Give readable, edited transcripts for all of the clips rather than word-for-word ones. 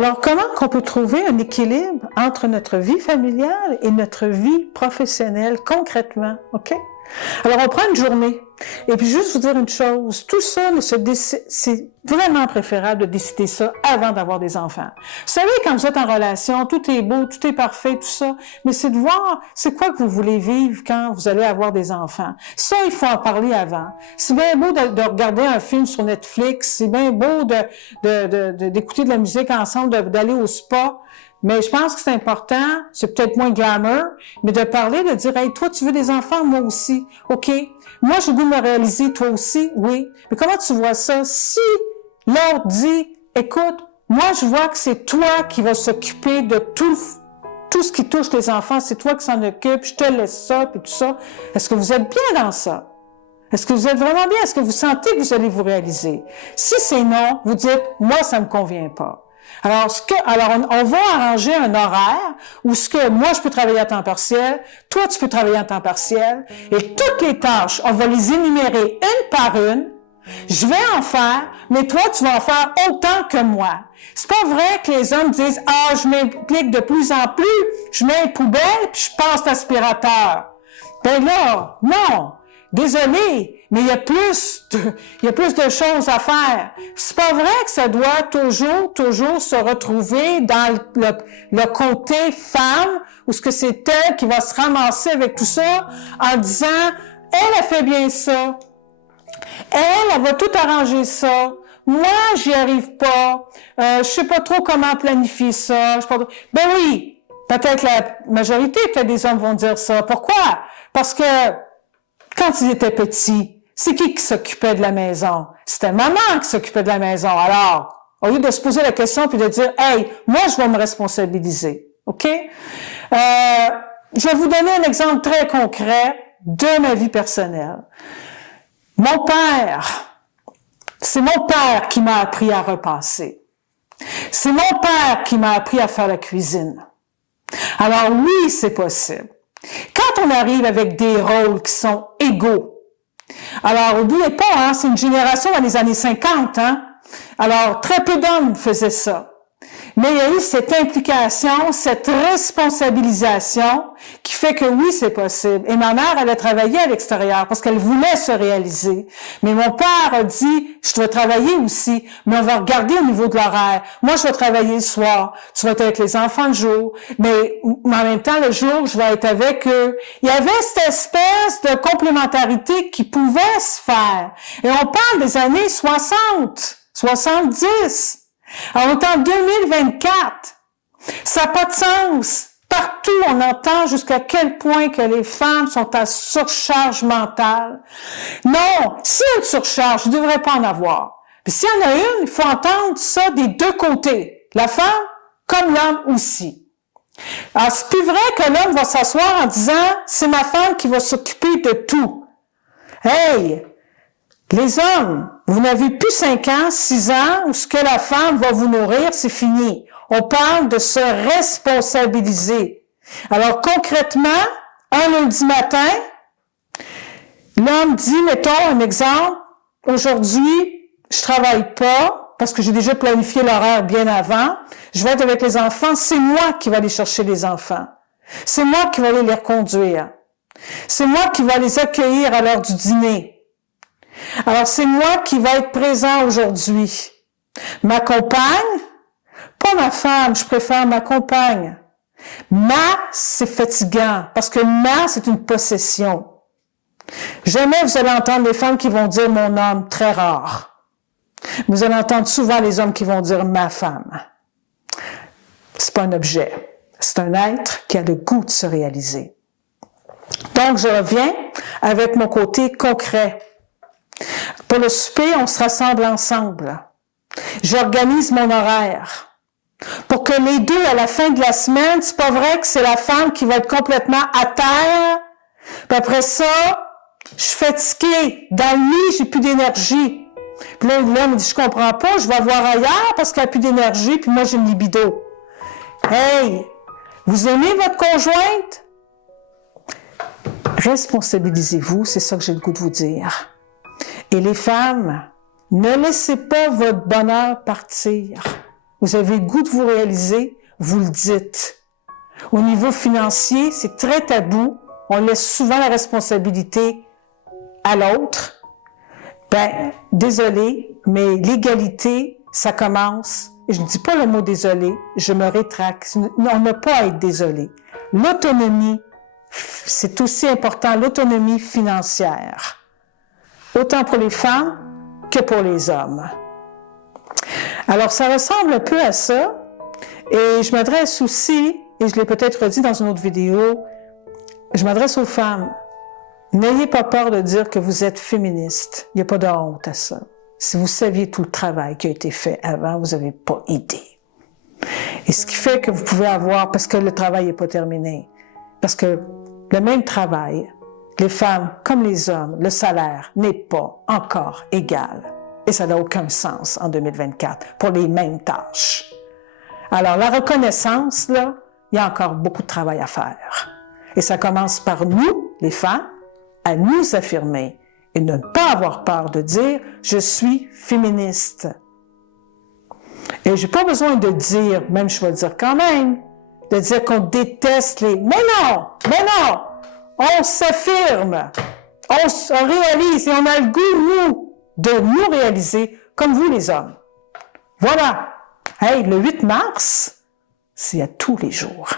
Alors, comment qu'on peut trouver un équilibre entre notre vie familiale et notre vie professionnelle concrètement, OK? Alors, on prend une journée. Et puis, juste vous dire une chose, tout ça, c'est vraiment préférable de décider ça avant d'avoir des enfants. Vous savez, quand vous êtes en relation, tout est beau, tout est parfait, tout ça, mais c'est de voir c'est quoi que vous voulez vivre quand vous allez avoir des enfants. Ça, il faut en parler avant. C'est bien beau de regarder un film sur Netflix, c'est bien beau d'écouter de la musique ensemble, d'aller au spa, mais je pense que c'est important, c'est peut-être moins glamour, mais de parler, de dire, hey, toi, tu veux des enfants, moi aussi. OK. Moi, j'ai goût de me réaliser, toi aussi, oui. Mais comment tu vois ça? Si l'autre dit, écoute, moi, je vois que c'est toi qui vas s'occuper de tout ce qui touche les enfants, c'est toi qui s'en occupe, je te laisse ça, puis tout ça. Est-ce que vous êtes bien dans ça? Est-ce que vous êtes vraiment bien? Est-ce que vous sentez que vous allez vous réaliser? Si c'est non, vous dites, moi, ça me convient pas. Alors, on va arranger un horaire où moi, je peux travailler à temps partiel, toi, tu peux travailler à temps partiel, et toutes les tâches, on va les énumérer une par une. Je vais en faire, mais toi, tu vas en faire autant que moi. C'est pas vrai que les hommes disent, je m'implique de plus en plus, je mets une poubelle, puis je passe l'aspirateur. Ben là, non. Désolé, mais il y a plus de choses à faire. C'est pas vrai que ça doit toujours se retrouver dans le côté femme, où ce que c'est elle qui va se ramasser avec tout ça en disant, elle a fait bien ça. Elle va tout arranger ça. Moi, j'y arrive pas. Je sais pas trop comment planifier ça. Ben oui, peut-être la majorité, peut-être des hommes vont dire ça. Pourquoi? Parce que quand ils étaient petits, c'est qui s'occupait de la maison? C'était maman qui s'occupait de la maison. Alors, au lieu de se poser la question puis de dire, hey, moi, je vais me responsabiliser. OK? Je vais vous donner un exemple très concret de ma vie personnelle. C'est mon père qui m'a appris à repasser. C'est mon père qui m'a appris à faire la cuisine. Alors oui, c'est possible. Quand on arrive avec des rôles qui sont égaux, alors n'oubliez pas, c'est une génération dans les années 50, alors très peu d'hommes faisaient ça. Mais il y a eu cette implication, cette responsabilisation qui fait que oui, c'est possible. Et ma mère, elle a travaillé à l'extérieur parce qu'elle voulait se réaliser. Mais mon père a dit, je dois travailler aussi, mais on va regarder au niveau de l'horaire. Moi, je vais travailler le soir, tu vas être avec les enfants le jour, mais en même temps, le jour, je vais être avec eux. Il y avait cette espèce de complémentarité qui pouvait se faire. Et on parle des années 60, 70. Alors, on est en 2024. Ça n'a pas de sens. Partout, on entend jusqu'à quel point que les femmes sont à surcharge mentale. Non, s'il y a une surcharge, il ne devrait pas en avoir. Puis s'il y en a une, il faut entendre ça des deux côtés. La femme comme l'homme aussi. Alors, c'est plus vrai que l'homme va s'asseoir en disant, c'est ma femme qui va s'occuper de tout. Hey! Les hommes, vous n'avez plus 5 ans, 6 ans, où ce que la femme va vous nourrir, c'est fini. On parle de se responsabiliser. Alors, concrètement, un lundi matin, l'homme dit, mettons un exemple, aujourd'hui, je travaille pas, parce que j'ai déjà planifié l'horaire bien avant, je vais être avec les enfants, c'est moi qui vais aller chercher les enfants. C'est moi qui vais aller les reconduire. C'est moi qui vais les accueillir à l'heure du dîner. Alors, c'est moi qui vais être présent aujourd'hui. Ma compagne, pas ma femme, je préfère ma compagne. C'est fatigant, parce que c'est une possession. Jamais vous allez entendre les femmes qui vont dire mon homme, très rare. Vous allez entendre souvent les hommes qui vont dire ma femme. C'est pas un objet, c'est un être qui a le goût de se réaliser. Donc, je reviens avec mon côté concret. Pour le souper, on se rassemble ensemble. J'organise mon horaire. Pour que les deux, à la fin de la semaine, c'est pas vrai que c'est la femme qui va être complètement à terre. Puis après ça, je suis fatiguée. Dans le lit, j'ai plus d'énergie. Puis là, l'homme me dit, je comprends pas, je vais voir ailleurs parce qu'il n'y a plus d'énergie, puis moi, j'ai une libido. Hey! Vous aimez votre conjointe? Responsabilisez-vous, c'est ça que j'ai le goût de vous dire. Et les femmes, ne laissez pas votre bonheur partir. vous avez le goût de vous réaliser, vous le dites. Au niveau financier, c'est très tabou. On laisse souvent la responsabilité à l'autre. Ben, désolé, mais l'égalité, ça commence. Je ne dis pas le mot désolé, je me rétracte. On n'a pas à être désolé. L'autonomie, c'est aussi important, l'autonomie financière. Autant pour les femmes que pour les hommes. Alors, ça ressemble un peu à ça. Et je m'adresse aussi, et je l'ai peut-être dit dans une autre vidéo, je m'adresse aux femmes. N'ayez pas peur de dire que vous êtes féministe. Il n'y a pas de honte à ça. Si vous saviez tout le travail qui a été fait avant, vous n'avez pas idée. Et ce qui fait que vous pouvez avoir, parce que le travail n'est pas terminé, parce que le même travail, les femmes comme les hommes, le salaire n'est pas encore égal. Et ça n'a aucun sens en 2024 pour les mêmes tâches. Alors, la reconnaissance, là, il y a encore beaucoup de travail à faire. Et ça commence par nous, les femmes, à nous affirmer et ne pas avoir peur de dire « je suis féministe ». Et j'ai pas besoin de dire, même je vais le dire quand même, de dire qu'on déteste les... Mais non, on s'affirme, on réalise et on a le goût, nous, de nous réaliser comme vous les hommes. Voilà. Hey, le 8 mars, c'est à tous les jours.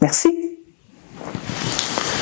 Merci.